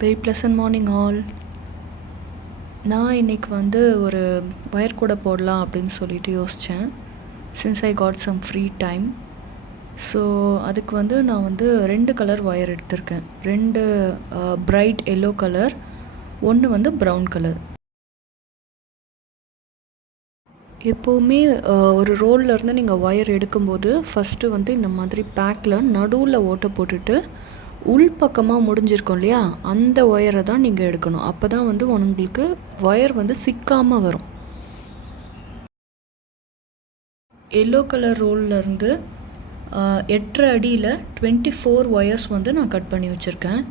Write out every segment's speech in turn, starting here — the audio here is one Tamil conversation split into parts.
Very pleasant morning all. நான் இன்றைக்கி வந்து ஒரு ஒயர் கூட போடலாம் அப்படின்னு சொல்லிட்டு யோசித்தேன். Since I got some free time. So அதுக்கு வந்து நான் வந்து 2 கலர் ஒயர் எடுத்திருக்கேன். 2 பிரைட் எல்லோ கலர், ஒன்று வந்து ப்ரௌன் கலர். எப்போவுமே ஒரு ரோல்லேருந்து நீங்கள் ஒயர் எடுக்கும்போது ஃபஸ்ட்டு வந்து இந்த மாதிரி பேக்கில் நடுவில் ஓட்டை போட்டுட்டு உள் பக்கமாக முடிஞ்சிருக்கும் இல்லையா, அந்த ஒயரை தான் நீங்கள் எடுக்கணும். அப்போ தான் வந்து உங்களுக்கு ஒயர் வந்து சிக்காமல் வரும். எல்லோ கலர் ரோல்லேருந்து 8.5 அடியில் 24 ஒயர்ஸ் வந்து நான் கட் பண்ணி வச்சுருக்கேன்.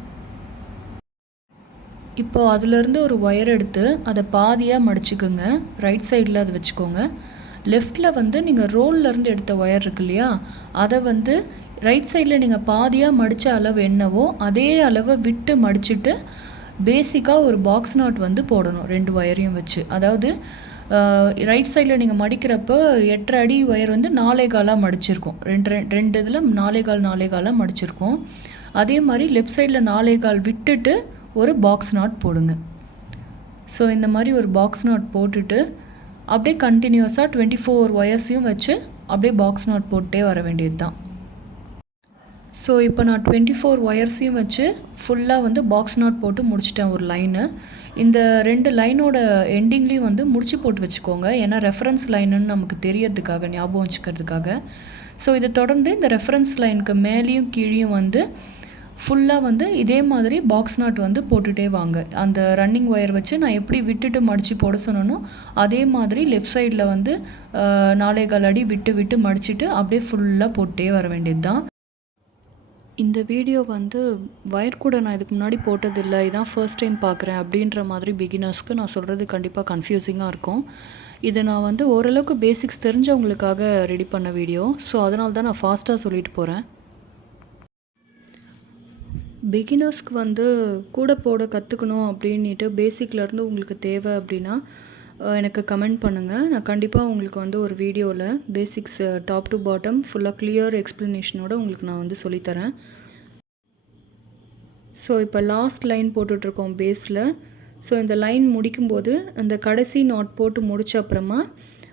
இப்போது அதிலேருந்து ஒரு ஒயர் எடுத்து அதை பாதியாக மடிச்சுக்குங்க. ரைட் சைடில் அதை வச்சுக்கோங்க. லெஃப்டில் வந்து நீங்கள் ரோல்லேருந்து எடுத்த ஒயர் இருக்கு இல்லையா, அதை வந்து ரைட் சைடில் நீங்கள் பாதியாக மடித்த அளவு என்னவோ அதே அளவை விட்டு மடிச்சுட்டு பேசிக்காக ஒரு பாக்ஸ் நாட் வந்து போடணும் 2 ஒயரையும் வச்சு. அதாவது ரைட் சைடில் நீங்கள் மடிக்கிறப்போ 8.5 அடி ஒயர் வந்து 4.25 மடிச்சிருக்கோம். ரெண்டு இதில் 4.25 மடிச்சிருக்கோம். அதே மாதிரி லெஃப்ட் சைடில் 4.25 விட்டுட்டு ஒரு பாக்ஸ் நாட் போடுங்க. ஸோ இந்த மாதிரி ஒரு பாக்ஸ் நாட் போட்டுட்டு அப்படியே கண்டினியூஸாக 24 ஒயர்ஸையும் வச்சு அப்படியே பாக்ஸ் நாட் போட்டே வர வேண்டியது தான். ஸோ இப்போ நான் 24 ஒயர்ஸையும் வச்சு ஃபுல்லாக வந்து பாக்ஸ் நாட் போட்டு முடிச்சிட்டேன் ஒரு லைனு. இந்த 2 லைனோட எண்டிங்லேயும் வந்து முடிச்சு போட்டு வச்சுக்கோங்க. ஏன்னா ரெஃபரன்ஸ் லைனுன்னு நமக்கு தெரியறதுக்காக, ஞாபகம் வச்சுக்கிறதுக்காக. ஸோ இதை தொடர்ந்து இந்த ரெஃபரன்ஸ் லைனுக்கு மேலேயும் கீழேயும் வந்து ஃபுல்லாக வந்து இதே மாதிரி பாக்ஸ் நாட் வந்து போட்டுகிட்டே வாங்க. அந்த ரன்னிங் ஒயர் வச்சு நான் எப்படி விட்டுட்டு மடித்து போட சொன்னனோ அதே மாதிரி லெஃப்ட் சைடில் வந்து 4.25 அடி விட்டு மடிச்சுட்டு அப்படியே ஃபுல்லாக போட்டே வர வேண்டியது தான். இந்த வீடியோ வந்து ஒயர் கூட நான் இதுக்கு முன்னாடி போட்டதில்லை, இதான் ஃபர்ஸ்ட் டைம் பார்க்குறேன் அப்படின்ற மாதிரி பிகினர்ஸ்க்கு நான் சொல்கிறது கண்டிப்பாக கன்ஃபியூசிங்காக இருக்கும். இதை நான் வந்து ஓரளவுக்கு பேசிக்ஸ் தெரிஞ்சவங்களுக்காக ரெடி பண்ண வீடியோ. ஸோ அதனால தான் நான் ஃபாஸ்ட்டாக சொல்லிட்டு போகிறேன். பிகினர்ஸ்க்கு வந்து கூட போட கற்றுக்கணும் அப்படின்ட்டு பேசிக்லேருந்து உங்களுக்கு தேவை அப்படின்னா எனக்கு கமெண்ட் பண்ணுங்கள். நான் கண்டிப்பாக உங்களுக்கு வந்து ஒரு வீடியோவில் பேசிக்ஸ் டாப் டு பாட்டம் ஃபுல்லாக கிளியர் எக்ஸ்ப்ளனேஷனோடு உங்களுக்கு நான் வந்து சொல்லித்தரேன். ஸோ இப்போ லாஸ்ட் லைன் போட்டுட்ருக்கோம் பேஸில். ஸோ இந்த லைன் முடிக்கும்போது அந்த கடைசி நாட் போட்டு முடித்த அப்புறமா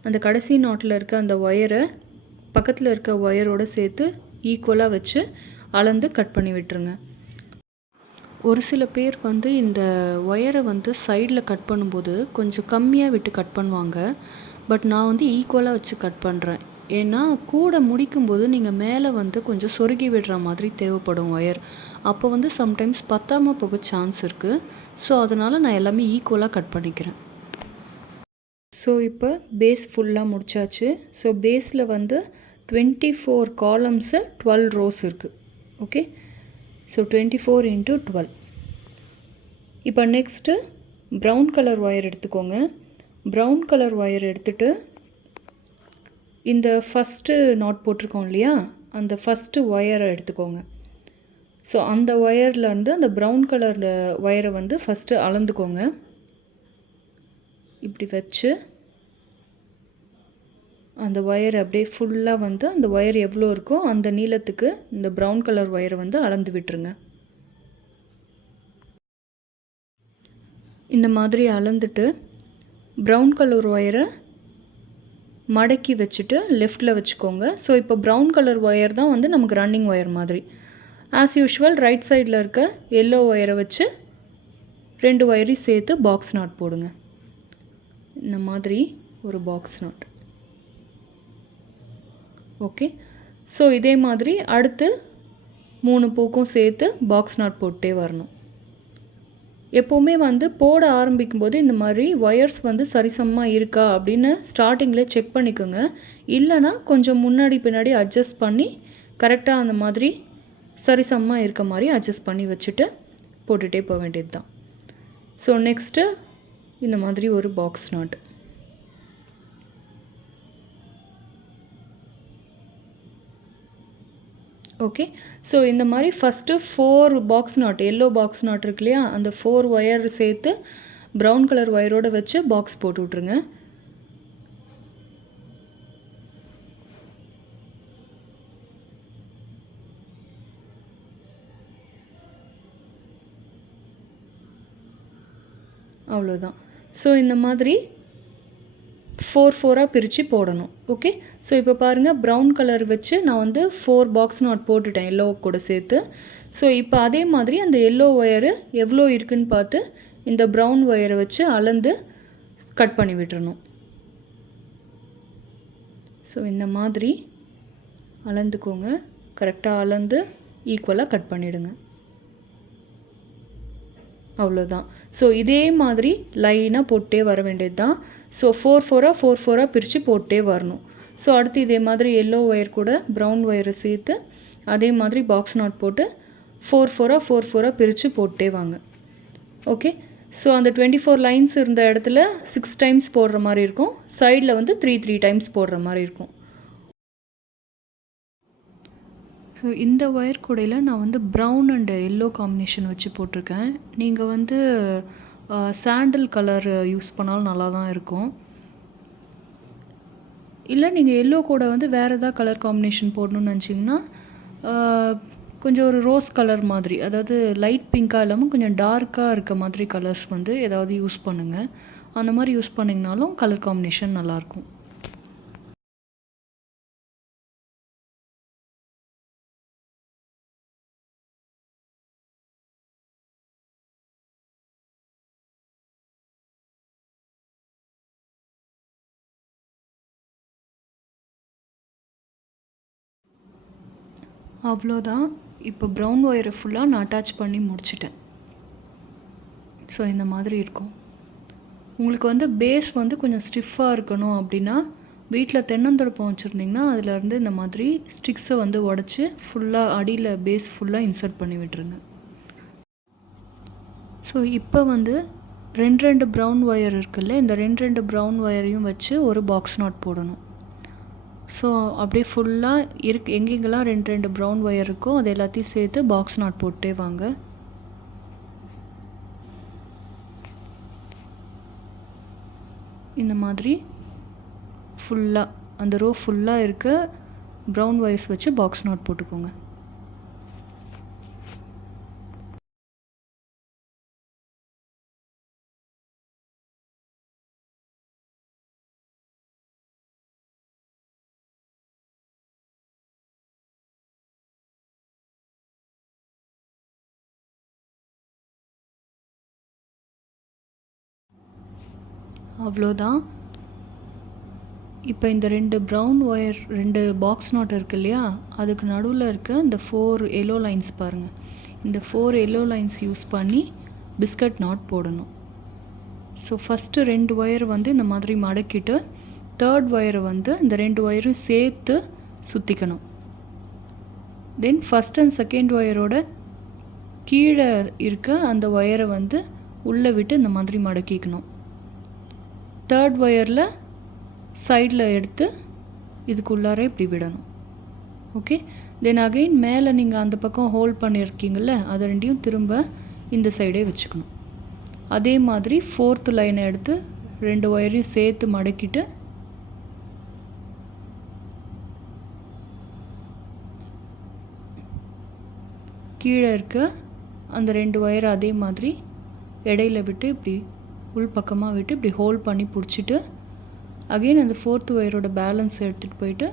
அந்த கடைசி நாட்டில் இருக்க அந்த ஒயரை பக்கத்தில் இருக்க ஒயரோடு சேர்த்து ஈக்குவலாக வச்சு அளந்து கட் பண்ணி விட்டுருங்க. ஒரு சில பேர் வந்து இந்த ஒயரை வந்து சைடில் கட் பண்ணும்போது கொஞ்சம் கம்மியாக விட்டு கட் பண்ணுவாங்க. பட் நான் வந்து ஈக்குவலாக வச்சு கட் பண்ணுறேன். ஏன்னா கூட முடிக்கும்போது நீங்கள் மேலே வந்து கொஞ்சம் சொருகி விடுற மாதிரி தேவைப்படும் ஒயர். அப்போ வந்து சம்டைம்ஸ் பத்தாமல் போக சான்ஸ் இருக்குது. ஸோ அதனால் நான் எல்லாமே ஈக்குவலாக கட் பண்ணிக்கிறேன். ஸோ இப்போ பேஸ் ஃபுல்லாக முடித்தாச்சு. ஸோ பேஸில் வந்து 24 காலம்ஸு 12 ரோஸ் இருக்குது. Okay, so 24 × 12. இப்போ நெக்ஸ்ட்டு ப்ரௌன் கலர் ஒயர் எடுத்துக்கோங்க. ப்ரௌன் கலர் ஒயர் எடுத்துகிட்டு இந்த ஃபஸ்ட்டு நாட் போட்டிருக்கோம் இல்லையா, அந்த ஃபஸ்ட்டு ஒயரை எடுத்துக்கோங்க. ஸோ அந்த ஒயர்லேருந்து அந்த ப்ரௌன் கலர் ஒயரை வந்து ஃபஸ்ட்டு அளந்துக்கோங்க. இப்படி வச்சு அந்த ஒயர் அப்படியே ஃபுல்லாக வந்து அந்த ஒயர் எவ்வளோ இருக்கோ அந்த நீளத்துக்கு இந்த ப்ரௌன் கலர் ஒயரை வந்து அளந்து விட்டுருங்க. இந்த மாதிரி அளந்துட்டு ப்ரௌன் கலர் ஒயரை மடக்கி வச்சுட்டு லெஃப்டில் வச்சுக்கோங்க. ஸோ இப்போ ப்ரௌன் கலர் ஒயர் தான் வந்து நமக்கு ரன்னிங் ஒயர் மாதிரி. ஆஸ் யூஷுவல் ரைட் சைடில் இருக்க எல்லோ ஒயரை வச்சு 2 ஒயரையும் சேர்த்து பாக்ஸ் நாட் போடுங்க. இந்த மாதிரி ஒரு பாக்ஸ் நாட். ஓகே, ஸோ இதே மாதிரி அடுத்து 3 பூக்கும் சேர்த்து பாக்ஸ் நாட் போட்டே வரணும். எப்போவுமே வந்து போட ஆரம்பிக்கும்போது இந்த மாதிரி ஒயர்ஸ் வந்து சரிசமமாக இருக்கா அப்படின்னு ஸ்டார்டிங்கில் செக் பண்ணிக்கோங்க. இல்லைனா கொஞ்சம் முன்னாடி பின்னாடி அட்ஜஸ்ட் பண்ணி கரெக்டாக அந்த மாதிரி சரிசமமாக இருக்க மாதிரி அட்ஜஸ்ட் பண்ணி வச்சுட்டு போட்டுகிட்டே போக வேண்டியது தான். ஸோ நெக்ஸ்ட்டு இந்த மாதிரி ஒரு பாக்ஸ் நாட். ஓகே, ஸோ இந்த மாதிரி first 4 box not, yellow box not இருக்கு இல்லையா, அந்த 4 ஒயர் சேர்த்து ப்ரௌன் கலர் ஒயரோடு வச்சு பாக்ஸ் போட்டு விட்ருங்க. அவ்வளோதான். ஸோ இந்த மாதிரி 4 பிரித்து போடணும். ஓகே. ஸோ இப்போ பாருங்கள், ப்ரௌன் கலர் வச்சு நான் வந்து 4 பாக்ஸ் நாட் போட்டுட்டேன் எல்லோ கூட சேர்த்து. ஸோ இப்போ அதே மாதிரி அந்த எல்லோ ஒயரு எவ்வளோ இருக்குதுன்னு பார்த்து இந்த ப்ரௌன் ஒயரை வச்சு அளந்து கட் பண்ணி விட்டுறணும். ஸோ இந்த மாதிரி அளந்துக்கோங்க. கரெக்டாக அளந்து ஈக்குவலாக கட் பண்ணிவிடுங்க. அவ்வளோதான். ஸோ இதே மாதிரி லைனாக போட்டே வர வேண்டியது தான். ஸோ 4 பிரித்து போட்டே வரணும். ஸோ அடுத்து இதே மாதிரி எல்லோ ஒயர் கூட ப்ரௌன் ஒயரை சேர்த்து அதே மாதிரி பாக்ஸ் நாட் போட்டு 4 பிரித்து போட்டே வாங்க. ஓகே. ஸோ அந்த 24 லைன்ஸ் இருந்த இடத்துல 6 டைம்ஸ் போடுற மாதிரி இருக்கும். சைடில் வந்து 3 டைம்ஸ் போடுற மாதிரி இருக்கும். ஸோ இந்த ஒயர் கூடையில் நான் வந்து ப்ரௌன் அண்டு எல்லோ காம்பினேஷன் வச்சு போட்டிருக்கேன். நீங்கள் வந்து சாண்டில் கலர் யூஸ் பண்ணாலும் நல்லா தான் இருக்கும். இல்லை நீங்கள் எல்லோ கூட வந்து வேறு எதாவது கலர் காம்பினேஷன் போடணுன்னு நினச்சிங்கன்னா கொஞ்சம் ஒரு ரோஸ் கலர் மாதிரி, அதாவது லைட் பிங்காக இல்லாமல் கொஞ்சம் டார்க்காக இருக்க மாதிரி கலர்ஸ் வந்து ஏதாவது யூஸ் பண்ணுங்கள். அந்த மாதிரி யூஸ் பண்ணிங்கனாலும் கலர் காம்பினேஷன் நல்லாயிருக்கும். அவ்வளோதான். இப்போ ப்ரௌன் ஒயரை ஃபுல்லாக நான் அட்டாச் பண்ணி முடிச்சிட்டேன். ஸோ இந்த மாதிரி இருக்கும். உங்களுக்கு வந்து பேஸ் வந்து கொஞ்சம் ஸ்டிஃபாக இருக்கணும் அப்படின்னா வீட்டில் தென்னந்தொடப்பம் வச்சுருந்திங்கன்னா அதிலேருந்து இந்த மாதிரி ஸ்டிக்ஸை வந்து உடச்சி ஃபுல்லாக அடியில் பேஸ் ஃபுல்லாக இன்சர்ட் பண்ணி விட்டுருங்க. ஸோ இப்போ வந்து 2 ப்ரௌன் ஒயர் இருக்குல்ல, இந்த 2 ப்ரௌன் ஒயரையும் வச்சு ஒரு பாக்ஸ் நாட் போடணும். ஸோ அப்படியே ஃபுல்லாக எங்கெங்கெல்லாம் 2 ப்ரௌன் ஒயர் இருக்கோ அது எல்லாத்தையும் சேர்த்து பாக்ஸ் நாட் போட்டே வாங்க. இந்த மாதிரி ஃபுல்லாக அந்த ரோ ஃபுல்லாக இருக்க ப்ரௌன் ஒயர்ஸ் வச்சு பாக்ஸ் நாட் போட்டுக்கோங்க. அவ்வளோதான். இப்போ இந்த 2 ப்ரௌன் ஒயர் 2 பாக்ஸ் நாட் இருக்கு இல்லையா, அதுக்கு நடுவில் இருக்க இந்த 4 எல்லோ லைன்ஸ் பாருங்கள். இந்த 4 எல்லோ லைன்ஸ் யூஸ் பண்ணி பிஸ்கட் நாட் போடணும். ஸோ ஃபஸ்ட்டு 2 ஒயர் வந்து இந்த மாதிரி மடக்கிட்டு 3rd ஒயரை வந்து இந்த 2 ஒயரும் சேர்த்து சுற்றிக்கணும். தென் ஃபஸ்ட் அண்ட் செகண்ட் ஒயரோட கீழே இருக்க அந்த ஒயரை வந்து உள்ளே விட்டு இந்த மாதிரி மடக்கிக்கணும். 3rd ஒயரில் சைடில் எடுத்து இதுக்குள்ளார இப்படி விடணும். ஓகே. தென் அகெயின் மேலே நீங்கள் அந்த பக்கம் ஹோல்ட் பண்ணியிருக்கீங்கள, அதை 2யும் திரும்ப இந்த சைடே வச்சுக்கணும். அதே மாதிரி 4th லைனை எடுத்து 2 ஒயரையும் சேர்த்து மடக்கிட்டு கீழே இருக்க அந்த 2 ஒயரை அதே மாதிரி இடையில விட்டு இப்படி உள் பக்கமாக விட்டு இப்படி ஹோல்ட் பண்ணி பிடிச்சிட்டு அகெயின் அந்த 4th ஒயரோட பேலன்ஸ் எடுத்துகிட்டு போயிட்டு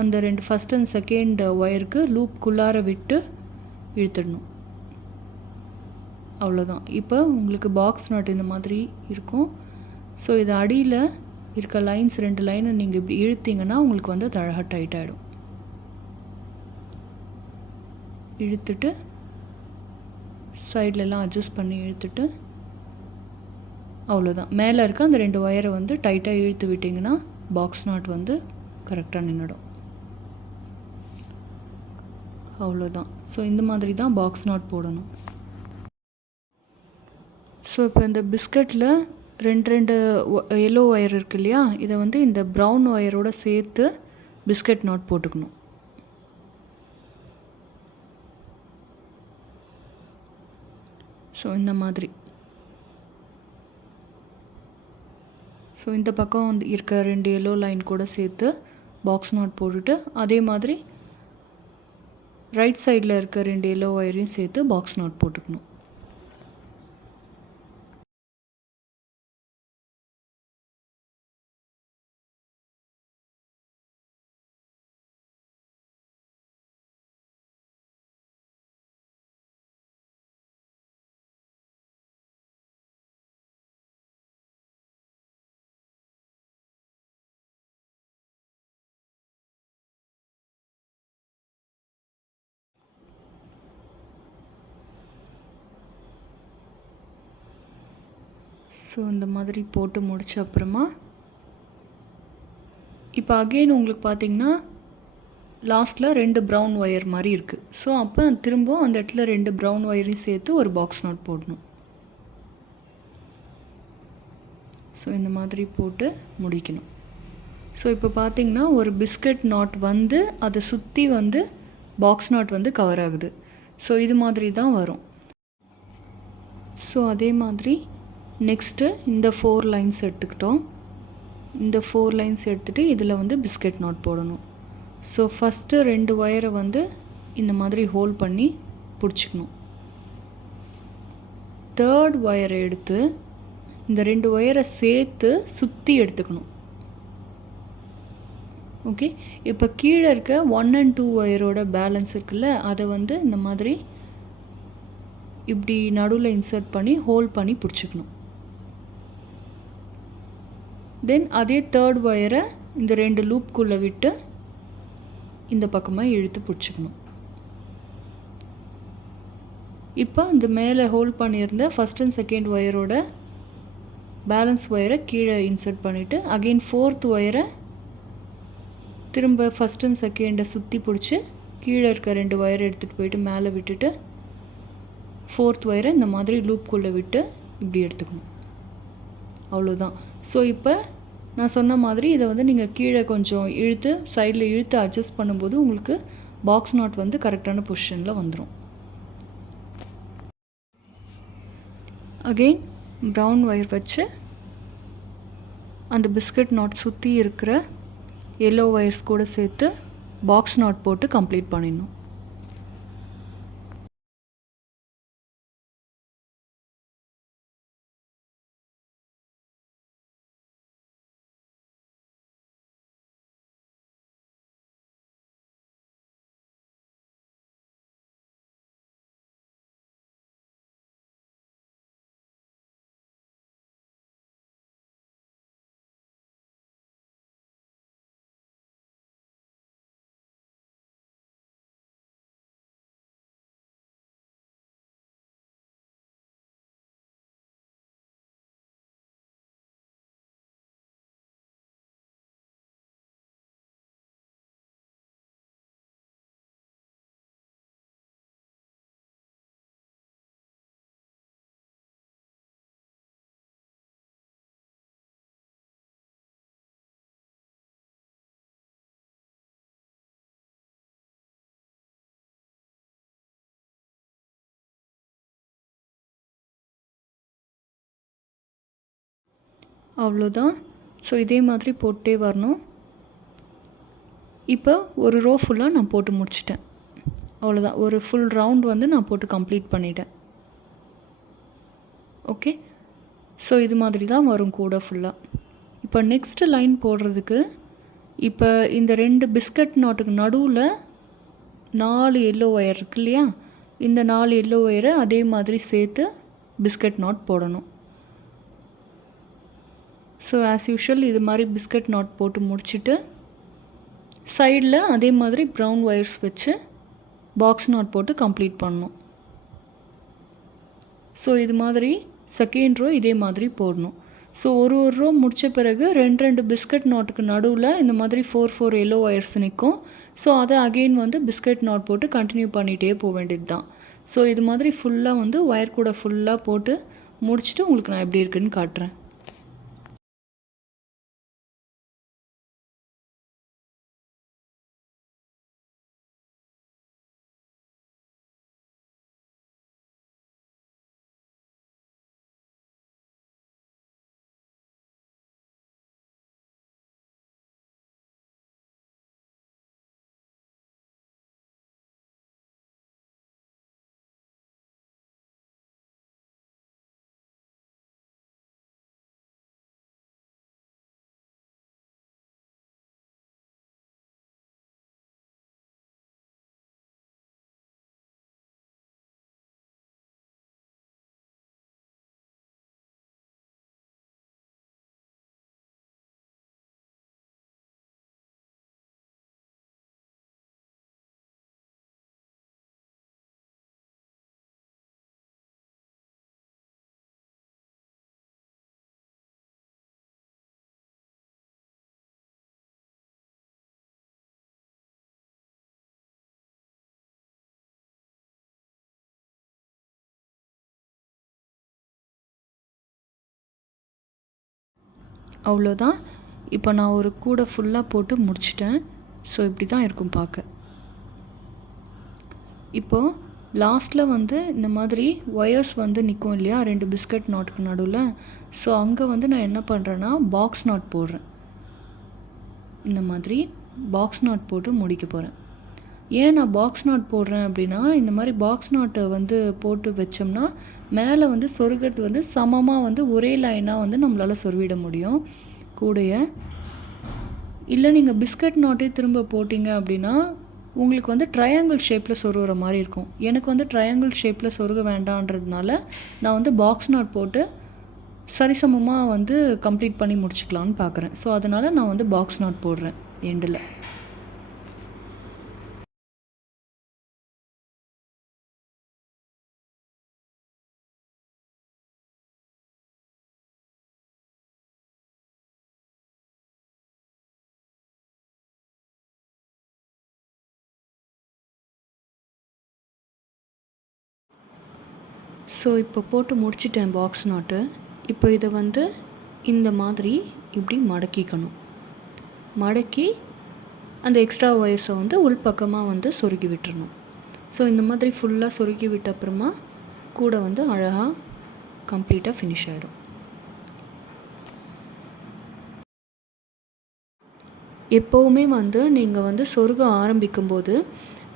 அந்த 2 ஃபஸ்ட் அண்ட் செகண்ட் ஒயருக்கு லூப்குள்ளார விட்டு இழுத்துடணும். அவ்வளோதான். இப்போ உங்களுக்கு பாக்ஸ் நாட் இந்த மாதிரி இருக்கும். ஸோ இது அடியில் இருக்க லைன்ஸ் 2 லைனை நீங்கள் இப்படி இழுத்திங்கன்னா உங்களுக்கு வந்து அழகாக டைட் ஆகிடும். இழுத்துட்டு சைட்லலாம் அட்ஜஸ்ட் பண்ணி இழுத்துட்டு அவ்வளோதான். மேலே இருக்க அந்த 2 ஒயரை வந்து டைட்டாக இழுத்து விட்டிங்கன்னா பாக்ஸ் நாட் வந்து கரெக்டாக நின்றுடும். அவ்வளோதான். ஸோ இந்த மாதிரி தான் பாக்ஸ் நாட் போடணும். ஸோ இப்போ இந்த பிஸ்கட்டில் 2 எல்லோ ஒயர் இருக்குது இல்லையா, இதை வந்து இந்த ப்ரௌன் ஒயரோடு சேர்த்து பிஸ்கட் நாட் போட்டுக்கணும். ஸோ இந்த மாதிரி. ஸோ இந்த பக்கம் வந்து இருக்க 2 எல்லோ லைன் கூட சேர்த்து பாக்ஸ் நாட் போட்டுட்டு அதே மாதிரி ரைட் சைடில் இருக்க 2 எல்லோ ஒயரையும் சேர்த்து பாக்ஸ் நாட் போட்டுக்கணும். ஸோ இந்த மாதிரி போட்டு முடிச்ச அப்புறமா இப்போ அகெயின் உங்களுக்கு பார்த்திங்கன்னா லாஸ்ட்டில் 2 ப்ரௌன் ஒயர் மாதிரி இருக்குது. ஸோ அப்போ திரும்பவும் அந்த இடத்துல 2 ப்ரௌன் ஒயரையும் சேர்த்து ஒரு பாக்ஸ் நாட் போடணும். ஸோ இந்த மாதிரி போட்டு முடிக்கணும். ஸோ இப்போ பார்த்திங்கன்னா ஒரு பிஸ்கட் நாட் வந்து அதை சுற்றி வந்து பாக்ஸ் நாட் வந்து கவர் ஆகுது. ஸோ இது மாதிரி தான் வரும். ஸோ அதே மாதிரி நெக்ஸ்ட்டு இந்த 4 லைன்ஸ் எடுத்துக்கிட்டோம். இந்த 4 லைன்ஸ் எடுத்துகிட்டு இதில் வந்து பிஸ்கட் நாட் போடணும். ஸோ ஃபஸ்ட்டு 2 ஒயரை வந்து இந்த மாதிரி ஹோல்ட் பண்ணி பிடிச்சிக்கணும். 3rd ஒயரை எடுத்து இந்த 2 ஒயரை சேர்த்து சுற்றி எடுத்துக்கணும். ஓகே, இப்போ கீழே இருக்க 1 and 2 ஒயரோட பேலன்ஸ் இருக்குல்ல, அதை வந்து இந்த மாதிரி இப்படி நடுவில் இன்சர்ட் பண்ணி ஹோல்ட் பண்ணி பிடிச்சிக்கணும். தென் அதே 3rd ஒயரை இந்த 2 லூப்குள்ளே விட்டு இந்த பக்கமாக இழுத்து பிடிச்சிக்கணும். இப்போ இந்த மேலே ஹோல்ட் பண்ணியிருந்த ஃபஸ்ட் அண்ட் செகண்ட் ஒயரோட பேலன்ஸ் ஒயரை கீழே இன்சர்ட் பண்ணிவிட்டு அகெயின் 4th ஒயரை திரும்ப ஃபஸ்ட் அண்ட் செகண்டை சுற்றி பிடிச்சி கீழே இருக்க 2 ஒயரை எடுத்துகிட்டு போயிட்டு மேலே விட்டுட்டு 4th ஒயரை இந்த மாதிரி லூப்குள்ளே விட்டு இப்படி எடுத்துக்கணும். அவ்வளோதான். ஸோ இப்போ நான் சொன்ன மாதிரி இதை வந்து நீங்கள் கீழே கொஞ்சம் இழுத்து சைடில் இழுத்து அட்ஜஸ்ட் பண்ணும்போது உங்களுக்கு பாக்ஸ் நாட் வந்து கரெக்டான பொசிஷனில் வந்துடும். அகெயின் ப்ரௌன் ஒயர் வச்சு அந்த பிஸ்கட் நாட் சுற்றி இருக்கிற எல்லோ ஒயர்ஸ் கூட சேர்த்து பாக்ஸ் நாட் போட்டு கம்ப்ளீட் பண்ணிடணும். அவ்வளோதான். ஸோ இதே மாதிரி போட்டே வரணும். இப்போ ஒரு ரோ ஃபுல்லாக நான் போட்டு முடிச்சிட்டேன். அவ்வளோதான். ஒரு ஃபுல் ரவுண்ட் வந்து நான் போட்டு கம்ப்ளீட் பண்ணிட்டேன். ஓகே, ஸோ இது மாதிரி தான் வரும் கூட ஃபுல்லாக. இப்போ நெக்ஸ்ட்டு லைன் போடுறதுக்கு இப்போ இந்த 2 பிஸ்கட் நாட்டுக்கு நடுவில் 4 எல்லோ ஒயர் இருக்கு இல்லையா, இந்த 4 எல்லோ ஒயரை அதே மாதிரி சேர்த்து பிஸ்கட் நாட் போடணும். ஸோ ஆஸ் யூஷுவல் இது மாதிரி பிஸ்கட் நாட் போட்டு முடிச்சுட்டு சைடில் அதே மாதிரி ப்ரௌன் ஒயர்ஸ் வச்சு பாக்ஸ் நாட் போட்டு கம்ப்ளீட் பண்ணணும். ஸோ இது மாதிரி செகண்ட் ரோ இதே மாதிரி போடணும். ஸோ ஒரு ரோ முடித்த பிறகு 2 பிஸ்கட் நாட்டுக்கு நடுவில் இந்த மாதிரி 4 எல்லோ ஒயர்ஸ் நிற்கும். ஸோ அதை அகெயின் வந்து பிஸ்கட் நாட் போட்டு கண்டினியூ பண்ணிகிட்டே போக வேண்டியது தான். ஸோ இது மாதிரி ஃபுல்லாக வந்து ஒயர் கூட ஃபுல்லாக போட்டு முடிச்சுட்டு உங்களுக்கு நான் எப்படி இருக்குன்னு காட்டுறேன். அவ்வளோதான். இப்போ நான் ஒரு கூடை ஃபுல்லாக போட்டு முடிச்சிட்டேன். ஸோ இப்படி தான் இருக்கும் பார்க்க. இப்போது லாஸ்ட்டில் வந்து இந்த மாதிரி ஒயர்ஸ் வந்து நிற்கும் இல்லையா 2 பிஸ்கட் நாட்டுக்கு நடுவில். ஸோ அங்கே வந்து நான் என்ன பண்ணுறேன்னா பாக்ஸ் நாட் போடுறேன். இந்த மாதிரி பாக்ஸ் நாட் போட்டு முடிக்க போகிறேன். ஏன் நான் பாக்ஸ் நாட் போடுறேன் அப்படின்னா, இந்த மாதிரி பாக்ஸ் நாட்டை வந்து போட்டு வச்சோம்னா மேலே வந்து சொருகிறது வந்து சமமாக வந்து ஒரே லைனாக வந்து நம்மளால் சொருவிட முடியும் கூடைய. இல்லை நீங்கள் பிஸ்கட் நாட்டே திரும்ப போட்டிங்க அப்படின்னா உங்களுக்கு வந்து ட்ரையாங்கிள் ஷேப்பில் சொருகிற மாதிரி இருக்கும். எனக்கு வந்து ட்ரையாங்கிள் ஷேப்பில் சொருக வேண்டான்றதுனால நான் வந்து பாக்ஸ் நாட் போட்டு சரிசமமாக வந்து கம்ப்ளீட் பண்ணி முடிச்சுக்கலான்னு பார்க்குறேன். ஸோ அதனால் நான் வந்து பாக்ஸ் நாட் போடுறேன் எண்டில். ஸோ இப்போ போட்டு முடிச்சிட்டேன் பாக்ஸ் நாட்டு. இப்போ இதை வந்து இந்த மாதிரி இப்படி மடக்கிக்கணும். மடக்கி அந்த எக்ஸ்ட்ரா ஒயர்ஸை வந்து உள்பக்கமாக வந்து சொருகி விட்டுறணும். ஸோ இந்த மாதிரி ஃபுல்லாக சொருகி விட்ட அப்புறமா கூட வந்து அழகாக கம்ப்ளீட்டாக ஃபினிஷ் ஆகிடும். எப்போவுமே வந்து நீங்கள் வந்து சொருக ஆரம்பிக்கும்போது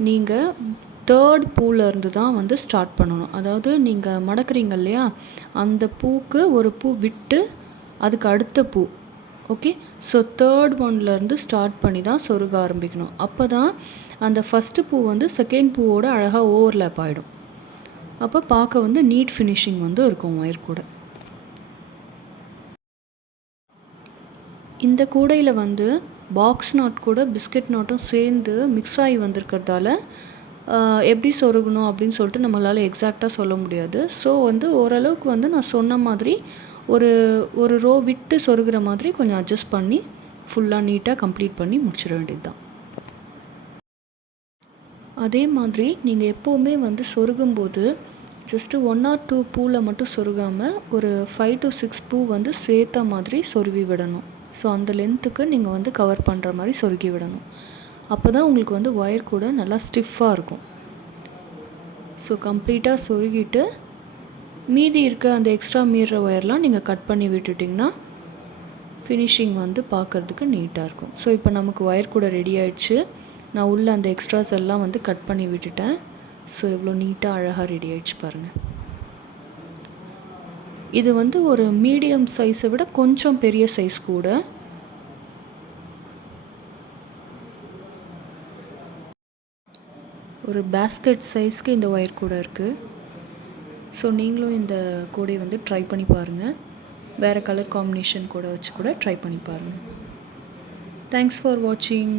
நீங்கள் 3rd பூலேருந்து தான் வந்து ஸ்டார்ட் பண்ணணும். அதாவது நீங்கள் மடக்குறீங்க இல்லையா, அந்த பூக்கு ஒரு பூ விட்டு அதுக்கு அடுத்த பூ. ஓகே, ஸோ 3rd ஒன்லேருந்து ஸ்டார்ட் பண்ணி தான் சொருக ஆரம்பிக்கணும். அப்போ தான் அந்த ஃபஸ்ட்டு பூ வந்து 2nd பூவோட அழகாக ஓவர்லேப் ஆகிடும். அப்போ பார்க்க வந்து நீட் ஃபினிஷிங் வந்து இருக்கும் ஒயர் கூட. இந்த கூடையில் வந்து பாக்ஸ் நாட் கூட பிஸ்கட் நாட்டும் சேர்ந்து மிக்ஸ் ஆகி வந்திருக்கிறதால எப்படி சொருகணும் அப்படின்னு சொல்லிட்டு நம்மளால் எக்ஸாக்டாக சொல்ல முடியாது. ஸோ வந்து ஓரளவுக்கு வந்து நான் சொன்ன மாதிரி ஒரு ரோ விட்டு சொருகிற மாதிரி கொஞ்சம் அட்ஜஸ்ட் பண்ணி ஃபுல்லாக நீட்டாக கம்ப்ளீட் பண்ணி முடிச்சிட வேண்டியது தான். அதே மாதிரி நீங்கள் எப்போவுமே வந்து சொருகும்போது ஜஸ்ட்டு 1 or 2 பூவில் மட்டும் சொருகாமல் ஒரு 5 to 6 பூ வந்து சேர்த்த மாதிரி சொருவி விடணும். ஸோ அந்த லென்த்துக்கு நீங்கள் வந்து கவர் பண்ணுற மாதிரி சொருகி விடணும். அப்போ தான் உங்களுக்கு வந்து ஒயர் கூட நல்லா ஸ்டிஃபாக இருக்கும். ஸோ கம்ப்ளீட்டாக சொருகிட்டு மீதி இருக்க அந்த எக்ஸ்ட்ரா மீறுற ஒயர்லாம் நீங்கள் கட் பண்ணி விட்டுட்டிங்கன்னா ஃபினிஷிங் வந்து பார்க்குறதுக்கு நீட்டாக இருக்கும். ஸோ இப்போ நமக்கு ஒயர் கூட ரெடி ஆகிடுச்சு. நான் உள்ள அந்த எக்ஸ்ட்ராஸ் எல்லாம் வந்து கட் பண்ணி விட்டுட்டேன். ஸோ எவ்வளோ நீட்டாக அழகாக ரெடி ஆகிடுச்சு பாருங்கள். இது வந்து ஒரு மீடியம் சைஸை விட கொஞ்சம் பெரிய சைஸ் கூட. ஒரு பேஸ்கெட் சைஸ்க்கு இந்த ஒயர் கூட இருக்குது. ஸோ நீங்களும் இந்த கூடை வந்து ட்ரை பண்ணி பாருங்கள். வேறு கலர் காம்பினேஷன் கூட வச்சு கூட ட்ரை பண்ணி பாருங்கள். தேங்க்ஸ் ஃபார் வாட்சிங்.